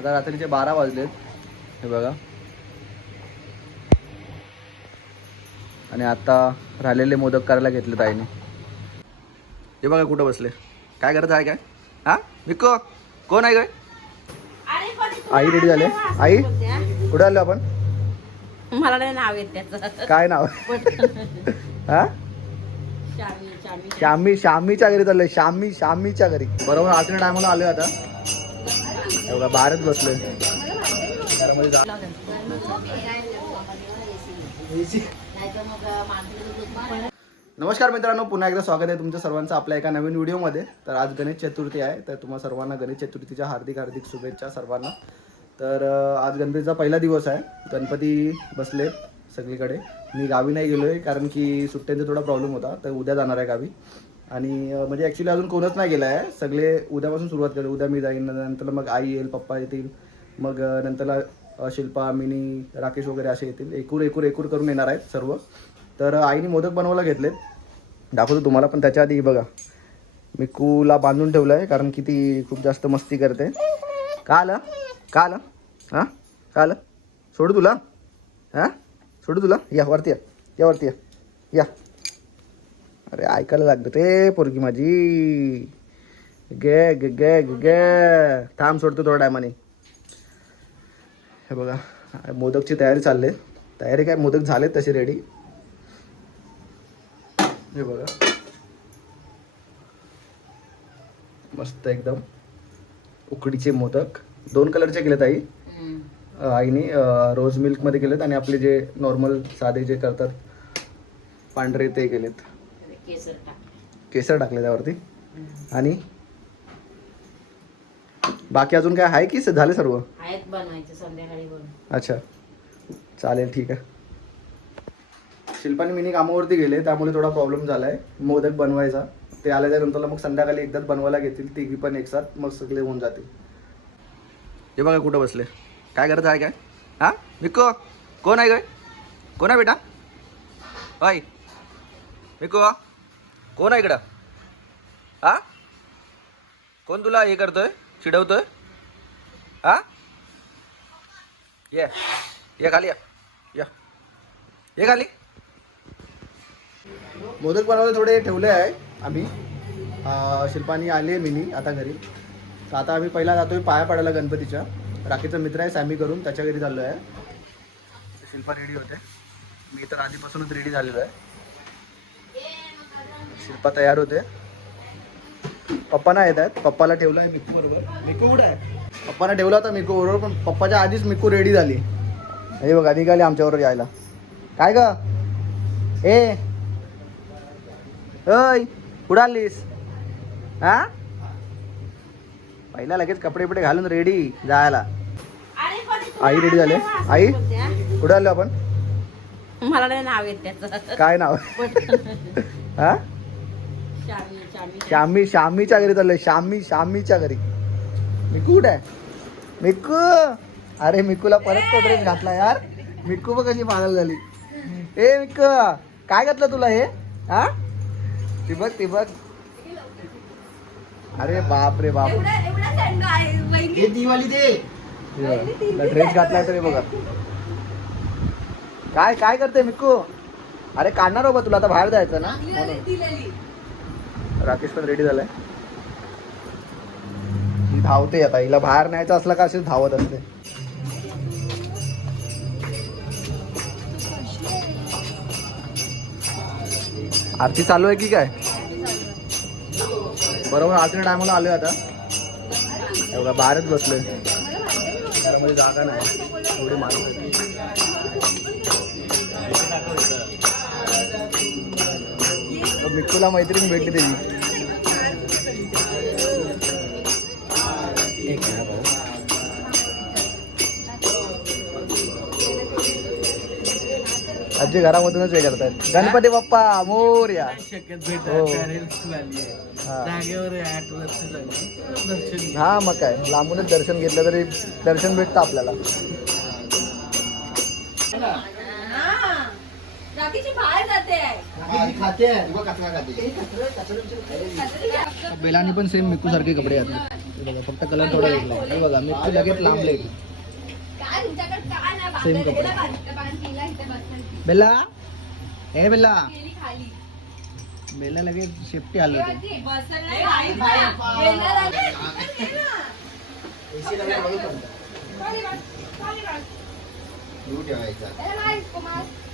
आता रात्रीचे बारा वाजलेत. हे बघा. आणि आता राहिलेले मोदक करायला घेतले ताईने. हे बघा कुठं बसले. काय करत आहे काय? हा? मिको कोण आहे काय आई रेडी झाले? आई? कुठे आलो आपण? मला नाही नाव येत काय नाव? हा? शामी शामी. शामी शामीच्या घरी चाललोय. शामी शामीच्या घरी. बरोबर आठव्या टायमाला आलोय आता. एवढा बाहेरच बसलोय. नमस्कार मित्रांनो पुन्हा एकदा स्वागत आहे तुमच्या सर्वांचं आपल्या एका नवीन व्हिडिओमध्ये. तर आज गणेश चतुर्थी आहे तर तुम्हा सर्वांना गणेश चतुर्थीच्या हार्दिक हार्दिक शुभेच्छा सर्वांना. तर आज गणपतीचा पहिला दिवस आहे. गणपती बसले सगळीकडे. मी गावी नाही गेलो आहे कारण की सुट्ट्यांचा थोडा प्रॉब्लेम होता तर उद्या जाणार आहे गावी. आणि म्हणजे ॲक्च्युली अजून कोणच नाही गेलं आहे सगळे उद्यापासून सुरुवात करू. उद्या मी जाईन नंतर मग आई येईल पप्पा येतील. मग नंतरला शिल्पा मिनी राकेश वगैरे असे येतील. एकूर एकूर एकूर करून येणार आहेत सर्व. तर आईने मोदक बनवायला घेतलेत. दाखवतो तुम्हाला पण त्याच्या आधी बघा. मी कूला बांधून ठेवलं आहे कारण की ती खूप जास्त मस्ती करते. का आलं? का आलं? हां? का आलं? सोडू तुला? हां? सोडू तुला? या वरती या. या वरती या. या. अरे ऐकायला लागतं ते पोरगी माझी. गे गे गे गे गे. थांब सोडतो थोड्या टायमाने. हे बघा मोदकची तयारी चालली तयारी काय मोदक झालेत तसे रेडी हे बघा. मस्त एकदम उकडीचे मोदक. दोन कलरचे केलेत आई. आईने रोज मिल्कमध्ये केलेत आणि आपले जे नॉर्मल साधे जे करतात पांढरे ते केलेत. केसर टाक. केसर टाकले त्यावरती. आणि? बाकी अजून काय आहे की स- झाले सर्व? आहेत बनवायचे संध्याकाळी बनव अच्छा. चालेल ठीक आहे. शिल्पाने मिनी कामावरती गेले त्यामुळे थोडा प्रॉब्लेम झाला आहे मोदक बनवायचा. ते आल्याच्या नंतरला मग संध्याकाळी एकदाच बनवायला घेतील. तिघी पण एक साथ मग सगळे होऊन जातील. हे बघा कुठं बसले. काय करत आहे काय? हा? मिको कोण आहे काय कोण आहे बेटा? होय मिको कोण आहे इकडं? हा? कोण तुला हे करतोय? चिडवतोय? हा? ये. ये खाली या. या. ये खाली. मोदक बनवले थोडे ठेवले आहे आम्ही. शिल्पानी आले मिनी आता घरी. तर आता आम्ही पहिला जातोय पाया पडायला गणपतीच्या. राखीचा मित्र आहे सॅमी करून त्याच्या घरी चाललो आहे शिल्पा रेडी होते. मी तर आधीपासूनच रेडी झालेलो आहे. शिल्पा तयार होते. पप्पा नाही येत आहेत पप्पाला ठेवलं आहे मिकू बरोबर. मिकू कुठं आहे? पप्पाने ठेवला होता मिकू बरोबर पण पप्पाच्या आधीच मिकू रेडी झाली. हे बघा निघाली आमच्याबरोबर यायला. काय ग? ए! अय कुठं आलीस? हा? पहिला लगेच कपडे बिपडे घालून रेडी जायला. आई रेडी झाले? आई? कुठं आलो आपण? मला नाव येत काय नाव? हा? शामी शामी शामी शामीच्या घरी चाललोय. शामी शामीच्या घरी. मिकू कुठे आहे? मिकू! अरे मिकूला परत तो ड्रेस घातला यार. मिकू बघ कशी पागल झाली. ए मिकू! काय घातलं तुला हे? हा? ती बघ ती बघ. अरे बाप रे बाप. हे दिवाळी दे. ड्रेस घातलाय तरी बघा. काय काय करते मिकू? अरे काढणार हो तुला आता बाहेर जायचं ना. राकेश पण रेडी झालाय. ही धावते आता. हिला बाहेर न्यायचं असलं का अशीच धावत असते. आरती चालू आहे की काय? बरोबर आरतीच्या टायमाला आलोय आता. एवढा बाहेरच बसलोय. घरामध्ये जागा नाही. एवढी माणसं मिक्कूला मैत्रीण भेटली त्याची. आजी घरामधूनच हे करतायत. गणपती बाप्पा मोर्या हो. हा. हा मग काय. लांबूनच दर्शन घेतलं तरी दर्शन भेटतं आपल्याला. रात्रीची बाहेर जाते खाते बेलानी पण सेम मिक्कू सारखे कपडे घातले हे बघा फक्त कलर थोडा. हे बघा मिक्कू लगेच लांबले काय तुमच्याकडे काय नाही Same बांधलं कपडे. बेला? हे बेला. बेला लगेच शेपटी आलं होतं. बसलं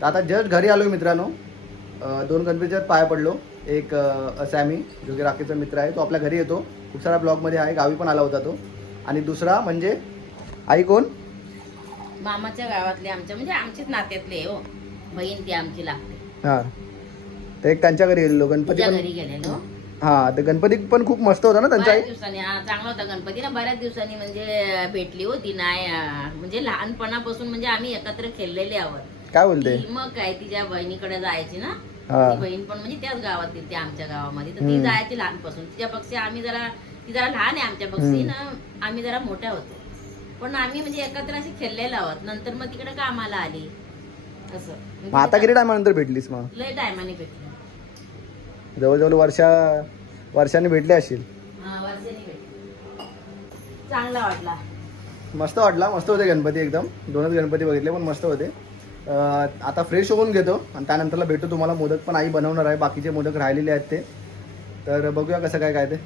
तर? आता जस्ट घरी आलो मित्रांनो. दोन गणपतीच्यात पाया पडलो. एक सॅमी जो की राकेचा मित्र आहे तो आपल्या घरी येतो. खूप सारा ब्लॉगमध्ये आहे गावी पण आला होता तो. आणि दुसरा म्हणजे आई कोण? मामाच्या गावातले आमच्या म्हणजे आमचेच नात्यातले हो. बहीण ती आमची लागते. हां. ते एक त्यांच्या घरी गेलेलो गणपती घरी गेलेलो? हां ते गणपती पण खूप मस्त होता ना त्यांच्या दिवसांनी हा, चांगला होता गणपती ना. बऱ्याच दिवसांनी म्हणजे भेटली होती नाही म्हणजे लहानपणापासून म्हणजे आम्ही एकत्र खेळलेले आहोत. काय बोलते? मग काय तिच्या बहिणीकडे जायची ना. हा. ती बहीण पण म्हणजे त्याच गावात ती आमच्या गावामध्ये. तर ती हम्म. जायची लहानपासून. तिच्यापेक्षा आम्ही जरा ती जरा लहान आहे आमच्यापेक्षा ना. आम्ही जरा मोठ्या होतो. पण आम्ही म्हणजे एकत्र असे खेळलेलो आहोत. नंतर मग तिकडे कामाला आली. असं. मग आता किती टायमानंतर भेटलीस मग? लय टायमाने भेटली. जवळजवळ वर्षा वर्षाने भेटली हा वर्षाने भेटली. चांगला वाटला. मस्त वाटला. मस्त होते गणपती एकदम. दोनच गणपती बघितले पण मस्त होते. आता फ्रेश होऊन घेतो आणि त्यानंतरला भेटू तुम्हाला. मोदक पण आई बनवणार आहे. बाकीचे मोदक राहिलेले आहेत ते. तर बघूया कसं काय काय ते.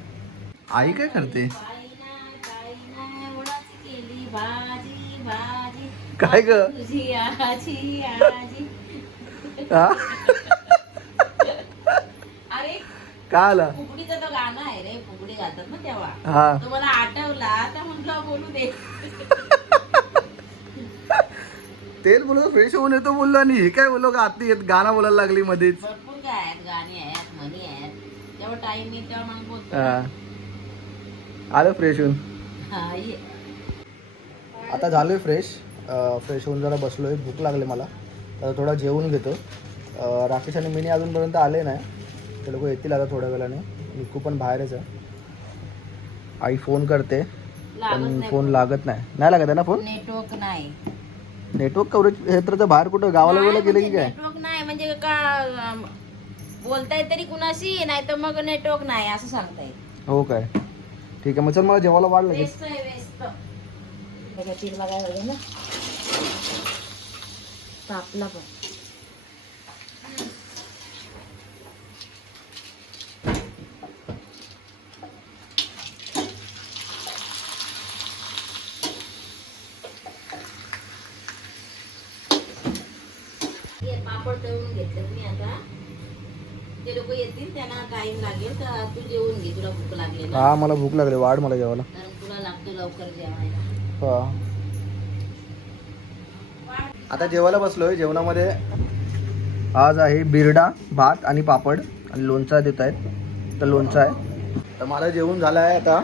आई काय करते? काय ग? तुझी आजी आजी हा? अरे का आला? फुगडीचं तो गाणं आहे रे फुगडी घालतात ना तेव्हा. हा. तो मला आठवला तर म्हटलं बोलू दे. तेच बोलतो फ्रेश होऊन येतो बोललो आणि हे काय बोललो का आत्ती येत गाणं बोलायला लागली मध्येच भरपूर काय आहेत गाणी आहेत म्हणी आहेत. तेव्हा टाइम येईल तेव्हा मग बोलतो. हा. आलं फ्रेश होऊन. हा ये. आता झालोय फ्रेश फ्रेश होऊन जरा बसलोय भूक लागली मला. तर थोडा जेवून घेतो. अं, राकेश आणि मिनी अजूनपर्यंत आले नाही. ते लोक येतील आता थोड्या वेळाने. निकू पण बाहेरच आहे. आई फोन करते लागत पण नाही फोन. लागत नाही. नाही लागत आहे ना फोन? नेटवर्क नाही. नेटवर्क कव्हरेज क्षेत्राचं बाहेर कुठं? गावाला वेळेला गेलं की काय? नेटवर्क नाही म्हणजे का अं, बोलताय तरी कुणाशी नाही तर मग नेटवर्क नाही असं सांगताय. हो काय? ठीक आहे मग चल मला जेवायला वाढ लगेच. व्यस्त आहे व्यस्त. बघा बघायला ना? तापला पण हे पापड तळून घेतले मी आता. ते लोक येतील त्यांना टाइम लागेल तर तू जेवून घे. तुला भूक लागली ना हा मला भूक लागली. वाढ मला जेवायला. कारण तुला लागतो लवकर जेवायला. हा. आता जेवायला बसलोय. जेवणामध्ये आज आहे बिरडा भात आणि पापड आणि लोणचा देत आहेत. तर लोणचा आहे. तर मला जेवण झालं आहे आता.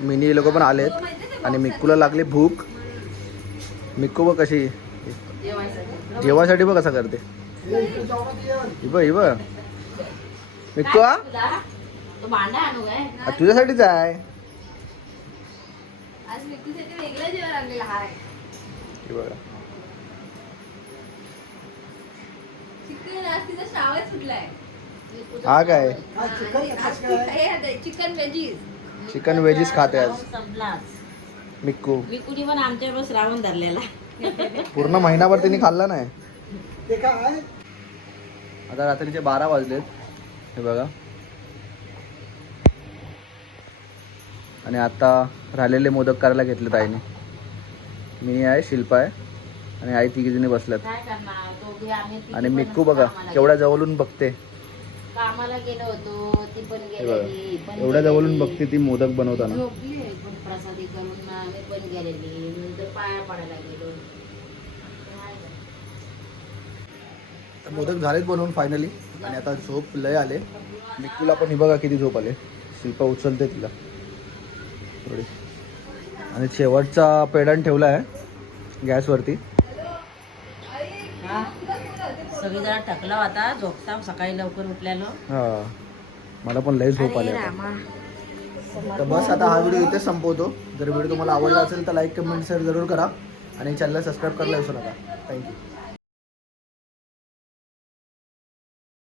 मिनी लोक पण आलेत. आणि मिक्कूला लागली भूक. मिक्कू बघ कशी जेवासाठी बघ कसा करते. हा? तुझ्यासाठीच आहे. हे हा काय? चिकन वेजीज चिकन वेजीस खाते आज. मिक्कू मी कुणी पण आमच्याबरोबर श्रावण धरलेला. पूर्ण महिनाभर त्यांनी खाल्ला नाही. आता रात्रीचे बारा वाजलेत. हे बघा. आणि आता राहिलेले मोदक करायला घेतले ताईने मी आहे शिल्पा आहे आणि आई तिघी जणी बसल्यात. काय आणि मिक्कू बघा केवढ्या जवळून बघते. ती एवढ्या जवळून. बघते ती मोदक बनवताना. आम्ही पण गेलेली नंतर पाया पडायला गेलो मोदक झालेत बनवून फायनली आणि आता झोप लय आले. मिक्कूला पण ही बघा किती झोप आले. शिल्पा उचलते तिला. थोडी. आणि शेवटचा पेडन ठेवला आहे. गॅसवरती सगळी जरा टकला होता. झोपता सकाळी लवकर उठलेलो. हा. मला पण लय झोप आली तर बस आता हा व्हिडिओ इथेच संपवतो. जर व्हिडिओ तुम्हाला आवडला असेल तर लाईक कमेंट शेअर जरूर करा. आणि चॅनलला सबस्क्राईब करायला विसरू नका. थँक्यू